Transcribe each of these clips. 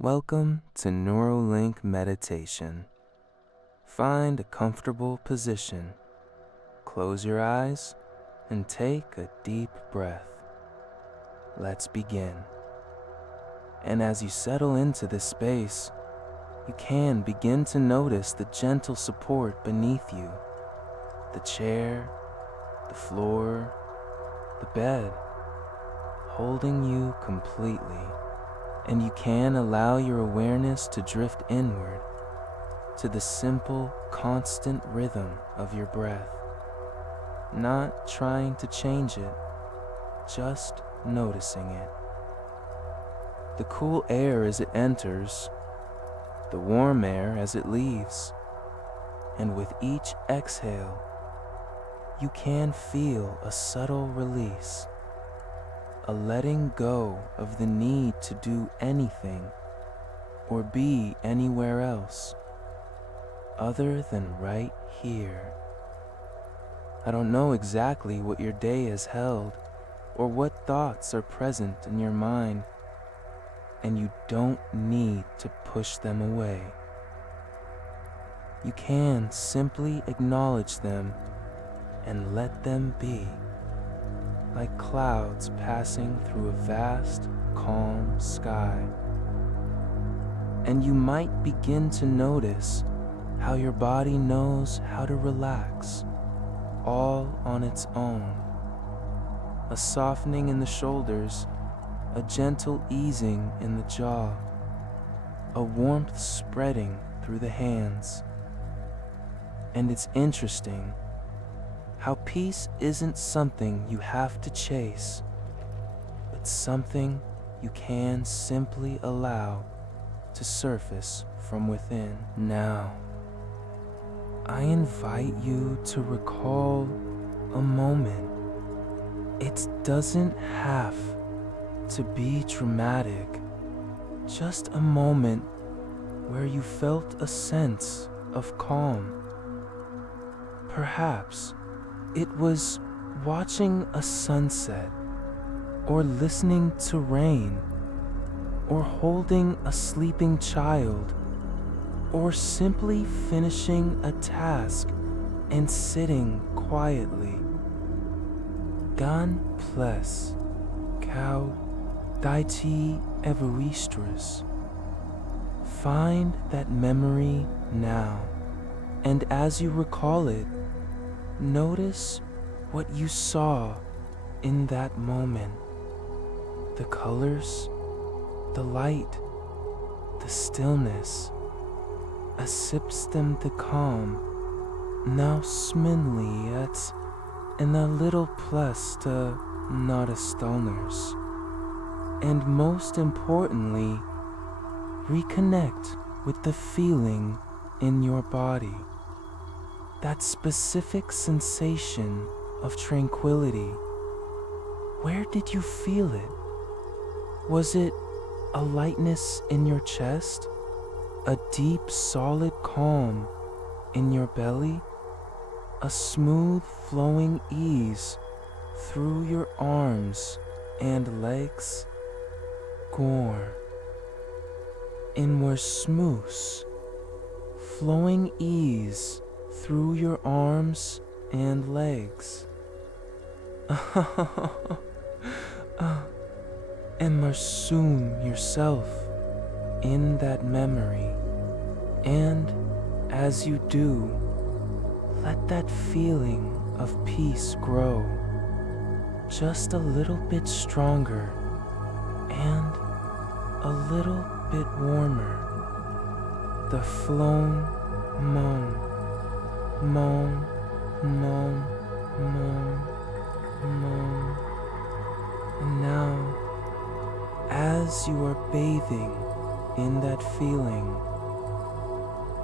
Welcome to Neurolink Meditation. Find a comfortable position, close your eyes, and take a deep breath. Let's begin. And as you settle into this space, you can begin to notice the gentle support beneath you, the chair, the floor, the bed, holding you completely. And you can allow your awareness to drift inward to the simple, constant rhythm of your breath, not trying to change it, just noticing it. The cool air as it enters, the warm air as it leaves, and with each exhale, you can feel a subtle release, a letting go of the need to do anything or be anywhere else other than right here. I don't know exactly what your day has held or what thoughts are present in your mind, and you don't need to push them away. You can simply acknowledge them and let them be, like clouds passing through a vast, calm sky. And you might begin to notice how your body knows how to relax, all on its own. A softening in the shoulders, a gentle easing in the jaw, a warmth spreading through the hands. And it's interesting how peace isn't something you have to chase, but something you can simply allow to surface from within. Now, I invite you to recall a moment. It doesn't have to be dramatic, just a moment where you felt a sense of calm. Perhaps it was watching a sunset, or listening to rain, or holding a sleeping child, or simply finishing a task and sitting quietly. God bless, Kau Daiti Everistris. Find that memory now, and as you recall it, notice what you saw in that moment. The colors, the light, the stillness. Asipstem the calm, now sminly at in a little plus to not a stoners. And most importantly, reconnect with the feeling in your body. That specific sensation of tranquility. Where did you feel it? Was it a lightness in your chest? A deep, solid calm in your belly? A smooth, flowing ease through your arms and legs? Gore. Inward smoose. Flowing ease through your arms and legs. Immerse yourself in that memory, and as you do, let that feeling of peace grow just a little bit stronger and a little bit warmer. The flown moan, moan, moan, moan, moan. And now, as you are bathing in that feeling,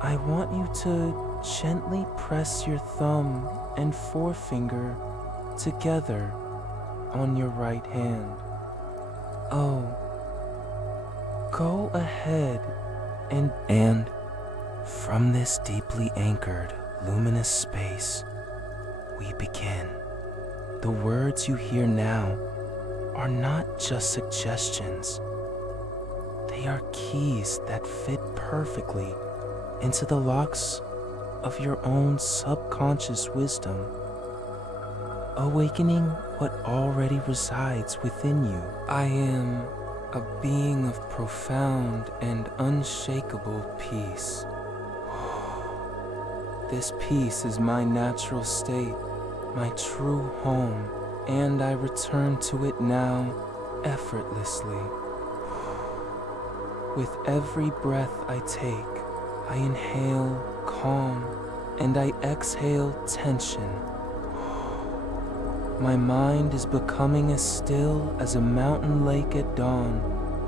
I want you to gently press your thumb and forefinger together on your right hand. Oh, go ahead and from this deeply anchored, luminous space, we begin. The words you hear now are not just suggestions. They are keys that fit perfectly into the locks of your own subconscious wisdom, awakening what already resides within you. I am a being of profound and unshakable peace. This peace is my natural state, my true home, and I return to it now effortlessly. With every breath I take, I inhale calm and I exhale tension. My mind is becoming as still as a mountain lake at dawn,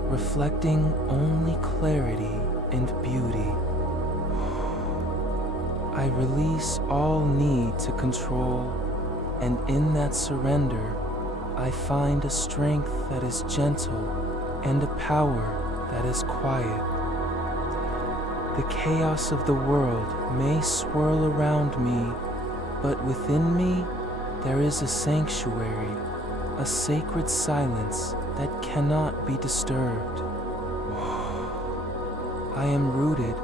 reflecting only clarity and beauty. I release all need to control, and in that surrender, I find a strength that is gentle and a power that is quiet. The chaos of the world may swirl around me, but within me, there is a sanctuary, a sacred silence that cannot be disturbed. I am rooted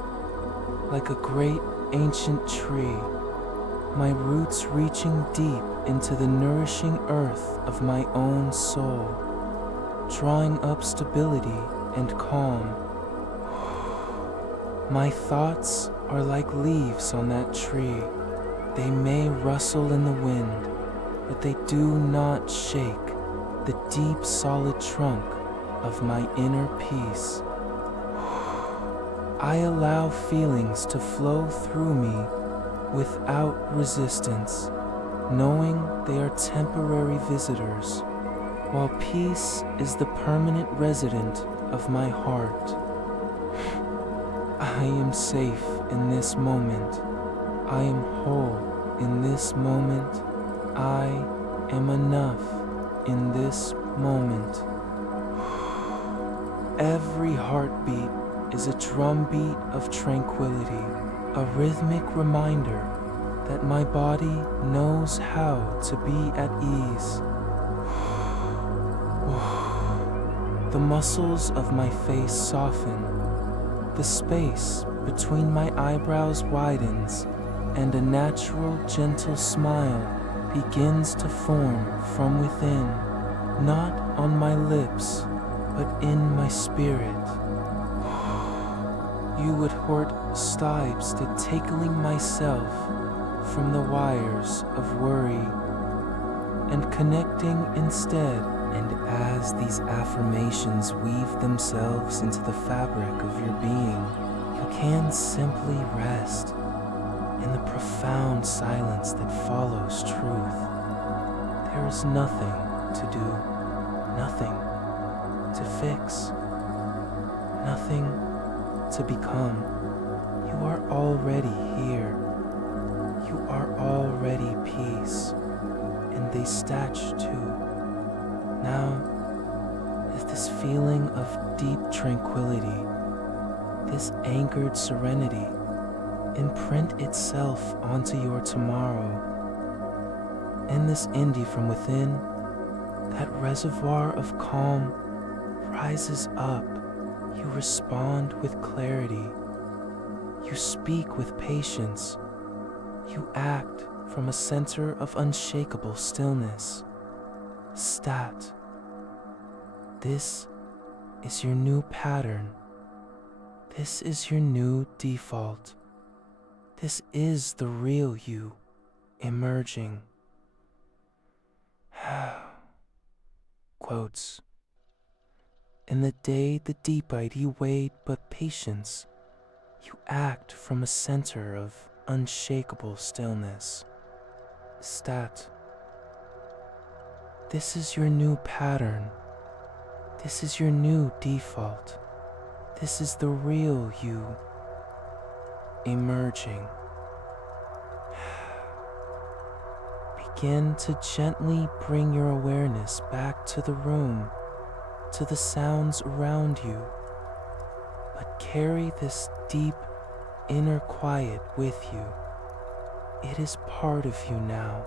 like a great ancient tree, my roots reaching deep into the nourishing earth of my own soul, drawing up stability and calm. My thoughts are like leaves on that tree. They may rustle in the wind, but they do not shake the deep, solid trunk of my inner peace. I allow feelings to flow through me without resistance, knowing they are temporary visitors, while peace is the permanent resident of my heart. I am safe in this moment. I am whole in this moment. I am enough in this moment. Every heartbeat is a drumbeat of tranquility, a rhythmic reminder that my body knows how to be at ease. The muscles of my face soften, the space between my eyebrows widens, and a natural, gentle smile begins to form from within, not on my lips, but in my spirit. You would hort stipes to tickling myself from the wires of worry, and connecting instead. And as these affirmations weave themselves into the fabric of your being, you can simply rest in the profound silence that follows truth. There is nothing to do, nothing to fix, nothing to become. You are already here. You are already peace, and they statue too. Now, is this feeling of deep tranquility, this anchored serenity, imprint itself onto your tomorrow. In this indie from within, that reservoir of calm rises up. You respond with clarity. You speak with patience. You act from a center of unshakable stillness. Stat. This is your new pattern. This is your new default. This is the real you emerging. Quotes. In the day the deep-eyed you wait but patience, you act from a center of unshakable stillness. Stat. This is your new pattern. This is your new default. This is the real you emerging. Begin to gently bring your awareness back to the room, to the sounds around you, but carry this deep inner quiet with you. It is part of you now.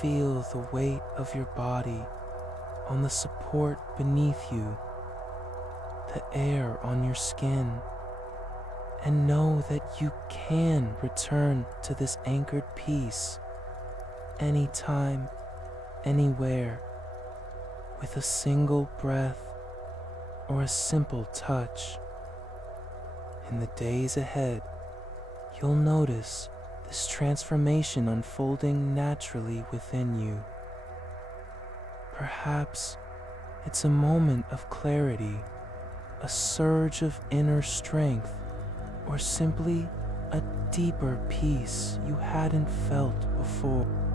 Feel the weight of your body on the support beneath you, the air on your skin, and know that you can return to this anchored peace anytime, anywhere, with a single breath or a simple touch. In the days ahead, you'll notice this transformation unfolding naturally within you. Perhaps it's a moment of clarity, a surge of inner strength, or simply a deeper peace you hadn't felt before.